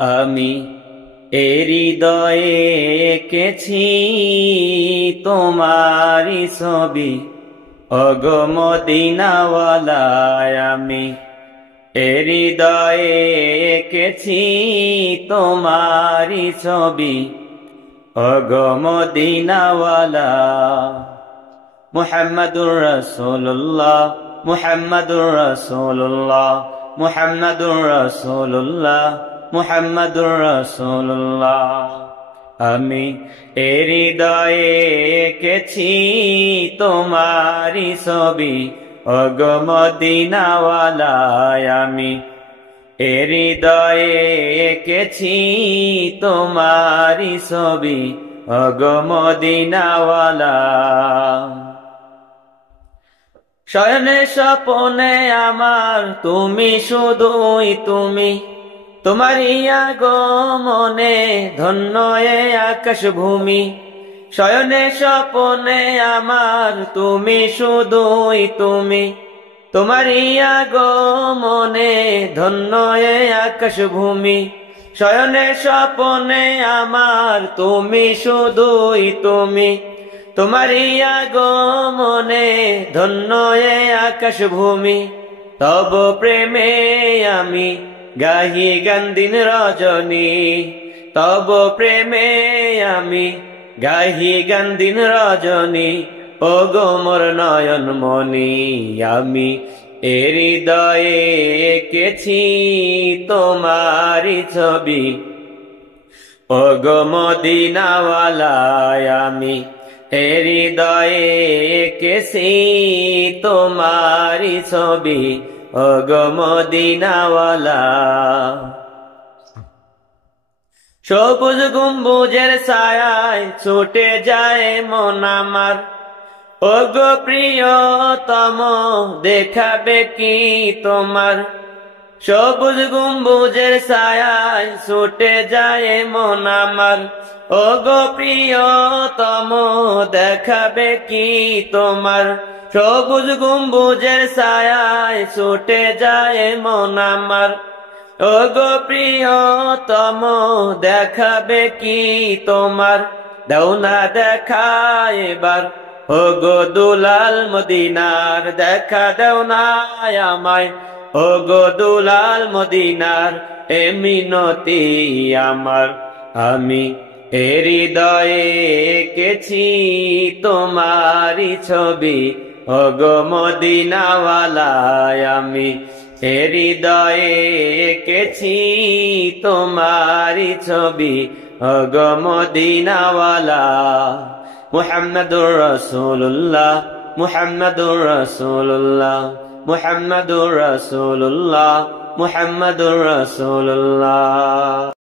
আমি হৃদয়ে এঁকেছি তোমারি ছবি, ওগো মদিনাওয়ালা। আমি হৃদয়ে এঁকেছি তোমারি ছবি, ওগো মদিনাওয়ালা। মুহাম্মাদুর রাসূলুল্লাহ, মুহাম্মাদুর রাসূলুল্লাহ, মুহাম্মাদুর রাসূলুল্লাহ, মুহাম্মাদুর রাসূলুল্লাহ। আমি হৃদয়ে এঁকেছি তোমারি ছবি, ওগো মদিনাওয়ালা। আমি হৃদয়ে এঁকেছি তোমারি ছবি, ওগো মদিনাওয়ালা। শয়নে স্বপনে আমার তুমি, শুধুই তুমি, তোমারি আগমনে ধন্য এ আকাশ ভূমি। শয়নে স্বপনে আমার তুমি, শুধুই তুমি, তোমারি আগমনে ধন্য এ আকাশ ভূমি। শয়নে স্বপনে আমার তুমি, শুধুই তুমি, তোমারি আগমনে ধন্য এ আকাশ ভূমি। তব প্রেমে আমি গাহি গান দিন রজনী, তব প্রেমে আমি গাহি গান দিন রজনী, ওগো মোর নয়ন মনি। আমি হৃদয়ে এঁকেছি তোমারি ছবি, ওগো মদিনাওয়ালা। আমি হৃদয়ে এঁকেছি তোমারি ছবি, ওগো মদিনাওয়ালা। সবুজ গম্বুজের ছায়ায় ছুটে যায় মন আমার, ওগো প্রিয়তম দেখাবে কি তোমার। সবুজ গম্বুজের ছায়ায় ছুটে যায় মন আমার, ওগো প্রিয়তম দেখাবে কি তোমার। সবুজ গম্বুজের ছায়ায় ছুটে যায় মন আমার, ওগো প্রিয়তম দেখাবে কি তোমার। দাও না দেখা এবার, ওগো দুলাল মদিনার, দেখা দাও না আমায়, ওগো দুলাল মদিনার। এ মিনতি আমার। আমি হৃদয়ে এঁকেছি তোমারি ছবি, ওগো মদিনাওয়ালা। আমি হৃদয়ে এঁকেছি তোমারি ছবি, ওগো মদিনাওয়ালা। মুহাম্মাদুর রাসূলুল্লাহ, মুহাম্মাদুর রাসূলুল্লাহ, মুহাম্মাদুর রাসূলুল্লাহ, মুহাম্মাদুর রাসূলুল্লাহ।